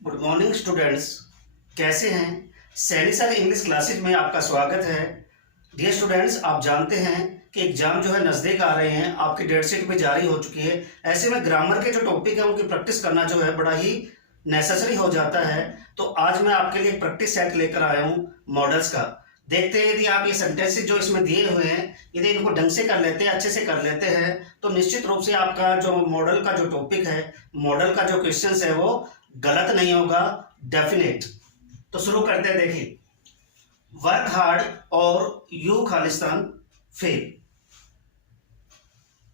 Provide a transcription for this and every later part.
Good morning students, कैसे हैं। Saini sir English classes में आपका स्वागत है। डियर स्टूडेंट्स, आप जानते हैं कि एग्जाम जो है नज़दीक आ रहे हैं, आपकी डेट शीट भी जारी हो चुकी है। ऐसे में ग्रामर के जो टॉपिक है उनकी प्रैक्टिस करना जो है बड़ा ही नेसेसरी हो जाता है। तो आज मैं आपके लिए प्रैक्टिस सेट लेकर आया हूँ मॉडल्स का। देखते हैं यदि आप ये सेंटेंसेस जो इसमें दिए हुए हैं यदि इनको ढंग से कर लेते हैं, अच्छे से कर लेते हैं, तो निश्चित रूप से आपका जो मॉडल का जो टॉपिक है, मॉडल का जो क्वेश्चन है वो गलत नहीं होगा, डेफिनेट। तो शुरू करते हैं। देखिए, वर्क हार्ड और you Khalistan fail.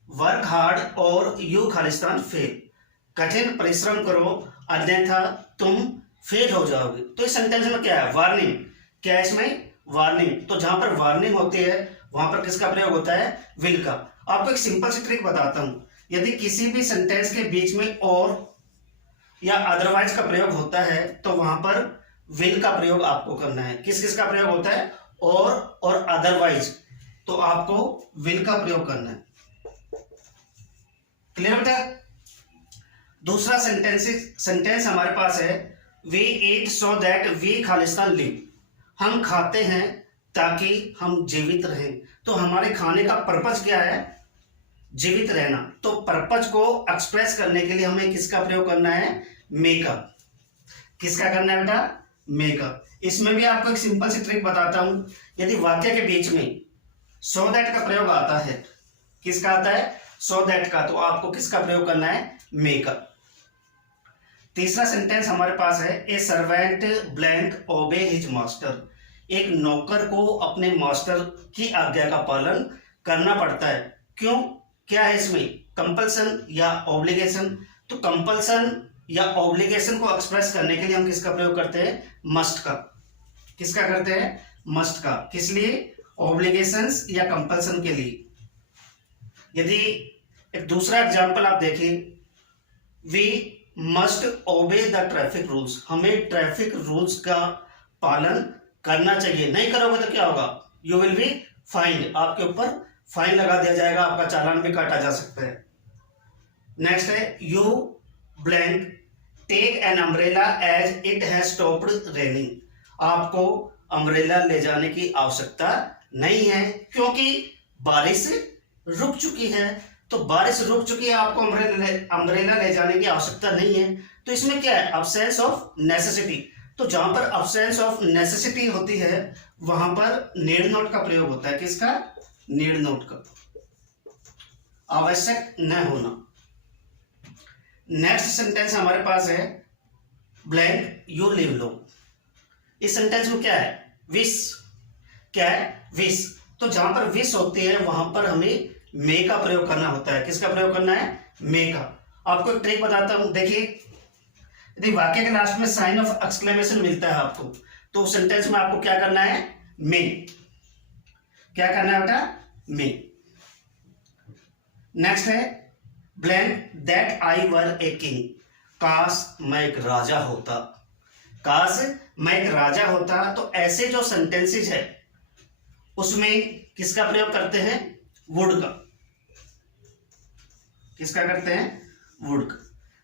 Work hard और यू खालिस्तान फेल। कठिन परिश्रम करो अन्यथा तुम फेल हो जाओगे। तो इस सेंटेंस में क्या है? वार्निंग। क्या है इसमें? वार्निंग। तो जहां पर वार्निंग होती है वहां पर किसका प्रयोग होता है? विल का। आपको एक सिंपल सी ट्रिक बताता हूं। यदि किसी भी सेंटेंस के बीच में और या अदरवाइज का प्रयोग होता है तो वहां पर विल का प्रयोग आपको करना है। किस किस का प्रयोग होता है? और अदरवाइज। तो आपको विल का प्रयोग करना है। क्लियर बेटा? दूसरा सेंटेंस हमारे पास है, we eat so that we Khalistan live. हम खाते हैं ताकि हम जीवित रहें। तो हमारे खाने का पर्पज क्या है? जीवित रहना। तो पर्पज को एक्सप्रेस करने के लिए हमें किसका प्रयोग करना है? मे का। किसका करना है बेटा? मे का। इसमें भी आपको एक सिंपल सी ट्रिक बताता हूं। यदि वाक्य के बीच में सो दैट का प्रयोग आता है, किसका आता है? सो दैट का। तो आपको किसका प्रयोग करना है? मे का। तीसरा सेंटेंस हमारे पास है, ए सर्वेंट ब्लैंक ओबे हिज मास्टर। एक नौकर को अपने मास्टर की आज्ञा का पालन करना पड़ता है। क्यों? क्या है इसमें? कंपल्सन या ऑब्लिगेशन। तो कंपल्सन या ऑब्लिगेशन को एक्सप्रेस करने के लिए हम किसका प्रयोग करते हैं? मस्ट का। किसका करते हैं? मस्ट का। किस लिए? ऑब्लिगेशंस या कंपल्सन के लिए। यदि एक दूसरा एग्जांपल आप देखें, we must obey the traffic rules. हमें ट्रैफिक रूल्स का पालन करना चाहिए। नहीं करोगे तो क्या होगा? You will be fined. आपके ऊपर फाइन लगा दिया जाएगा, आपका चालान भी काटा जा सकता है। नेक्स्ट है, you blank take an umbrella as it has stopped raining. आपको अम्ब्रेला ले जाने की आवश्यकता नहीं है क्योंकि बारिश रुक चुकी है। तो बारिश रुक चुकी है, आपको अम्ब्रेला ले जाने की आवश्यकता नहीं है। तो इसमें क्या है? Absence of necessity. तो जहां पर अब्सेंस ऑफ नेसेसिटी होती है वहां पर नीड नोट का प्रयोग होता है। किसका? नीड नोट का। आवश्यक न होना। नेक्स्ट सेंटेंस हमारे पास है, ब्लैंक यू लिव लो। इस सेंटेंस में क्या है? विश। क्या है? विश। तो जहां पर विश होती है वहां पर हमें मे का प्रयोग करना होता है। किसका प्रयोग करना है? मे का। आपको एक ट्रिक बताता हूं। देखिए, यदि वाक्य के लास्ट में साइन ऑफ एक्सक्लेमेशन मिलता है आपको, तो उस सेंटेंस में आपको क्या करना है? मे। क्या करना है बेटा? मे। नेक्स्ट है, blank that I were a king. काश मैं एक राजा होता। काश मैं एक राजा होता। तो ऐसे जो सेंटेंसेस है उसमें किसका प्रयोग करते हैं? वुड का। किसका करते हैं? वुड का।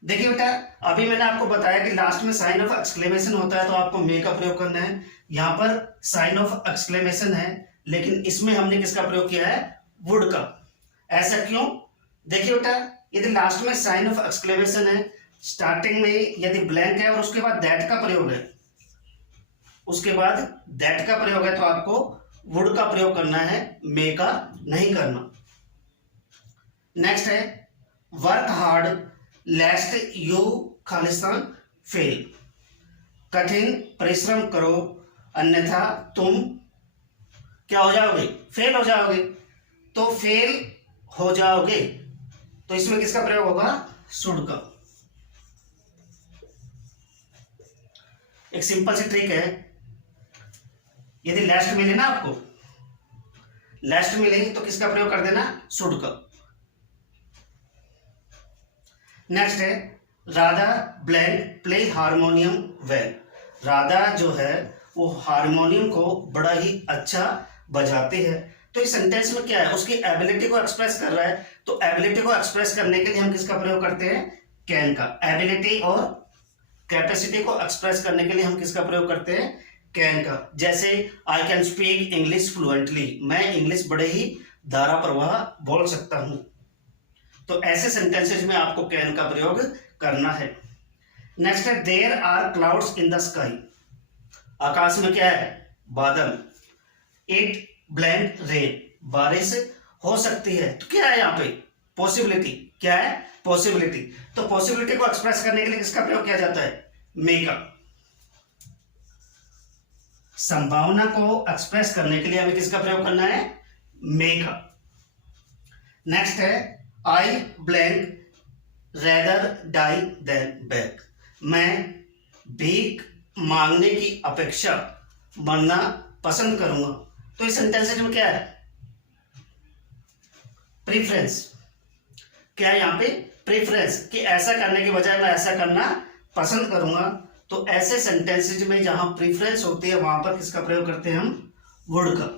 देखिए बेटा, अभी मैंने आपको बताया कि लास्ट में साइन ऑफ एक्सक्लेमेशन होता है तो आपको मे का प्रयोग करना है। यहां पर साइन ऑफ एक्सक्लेमेशन है लेकिन इसमें हमने किसका प्रयोग किया है? वुड का। ऐसा क्यों? देखिए बेटा, यदि लास्ट में साइन ऑफ एक्सक्लेमेशन है, स्टार्टिंग में यदि ब्लैंक है और उसके बाद दैट का प्रयोग है, उसके बाद दैट का प्रयोग है, तो आपको वुड का प्रयोग करना है, मे का नहीं करना। नेक्स्ट है, work hard लेस्ट you Khalistan fail. कठिन परिश्रम करो अन्यथा तुम क्या हो जाओगे? फेल हो जाओगे। तो फेल हो जाओगे, तो इसमें किसका प्रयोग होगा? शुड का। एक सिंपल सी ट्रिक है, यदि लास्ट मिले ना आपको, लास्ट मिले तो किसका प्रयोग कर देना? शुड का। नेक्स्ट है, Radha blank play harmonium well. Radha जो है वो हारमोनियम को बड़ा ही अच्छा बजाते हैं। तो इस सेंटेंस में क्या है? उसकी एबिलिटी को एक्सप्रेस कर रहा है। तो एबिलिटी को एक्सप्रेस करने के लिए हम किसका प्रयोग करते हैं? कैन का। एबिलिटी और कैपेसिटी को एक्सप्रेस करने के लिए हम किसका प्रयोग करते हैं? कैन का। जैसे I can speak English fluently, मैं इंग्लिश बड़े ही धारा प्रवाह बोल सकता हूं। तो ऐसे सेंटेंसेज में आपको कैन का प्रयोग करना है। नेक्स्ट है there are clouds in the sky, आकाश में क्या है? बादल। इट ब्लैंक रेन, बारिश हो सकती है। तो क्या है यहाँ पे? पॉसिबिलिटी। क्या है? पॉसिबिलिटी। तो पॉसिबिलिटी को एक्सप्रेस करने के लिए किसका प्रयोग किया जाता है? मे का। संभावना को एक्सप्रेस करने के लिए हमें किसका प्रयोग करना है? मे का। नेक्स्ट है I blank rather die than beg, मैं भीख मांगने की अपेक्षा मरना पसंद करूंगा। तो इस सेंटेंस में क्या है? प्रीफरेंस। क्या है यहाँ पे? प्रीफरेंस, कि ऐसा करने के बजाय मैं ऐसा करना पसंद करूंगा। तो ऐसे सेंटेंसेज में जहां प्रीफरेंस होती है वहां पर किसका प्रयोग करते हैं हम? वुड का।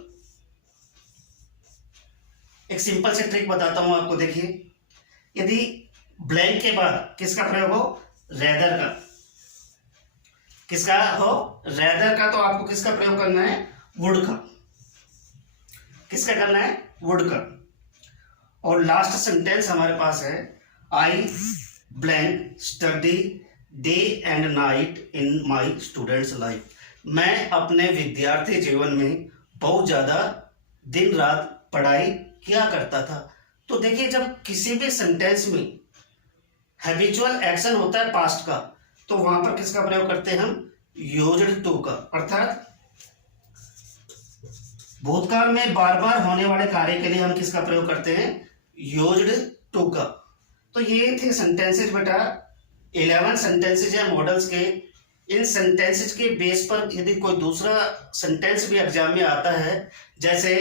एक सिंपल से ट्रिक बताता हूं आपको, देखिए। यदि ब्लैंक के बाद किसका प्रयोग हो? रेदर का। किसका हो? रेदर का। तो आपको किसका प्रयोग करना है? वुड का। किसका करना है? वुड का। और लास्ट सेंटेंस हमारे पास है I blank study day and night in my students life, मैं अपने विद्यार्थी जीवन में बहुत ज्यादा दिन रात पढ़ाई किया करता था। तो देखिए, जब किसी भी सेंटेंस में हैबिचुअल एक्शन होता है पास्ट का, तो वहां पर किसका प्रयोग करते हैं हम? यूज्ड टू का। अर्थात भूतकाल में बार बार होने वाले कार्य के लिए हम किसका प्रयोग करते हैं? यूज्ड टू का। तो ये थे सेंटेंसेज बेटा, 11 सेंटेंसेज है मॉडल्स के। इन सेंटेंसेज के बेस पर यदि कोई दूसरा सेंटेंस भी एग्जाम में आता है, जैसे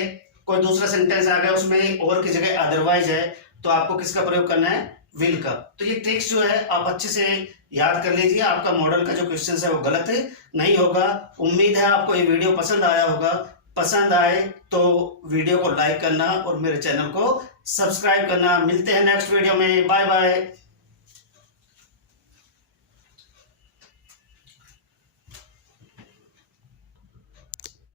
कोई दूसरा सेंटेंस आ गया उसमें और की जगह अदरवाइज है, तो आपको किसका प्रयोग करना है? विल का। तो ये ट्रिक्स जो है आप अच्छे से याद कर लीजिए, आपका मॉडल का जो क्वेश्चन है वो गलत नहीं होगा। उम्मीद है आपको ये वीडियो पसंद आया होगा। पसंद आए तो वीडियो को लाइक करना और मेरे चैनल को सब्सक्राइब करना। मिलते हैं नेक्स्ट वीडियो में। Bye bye.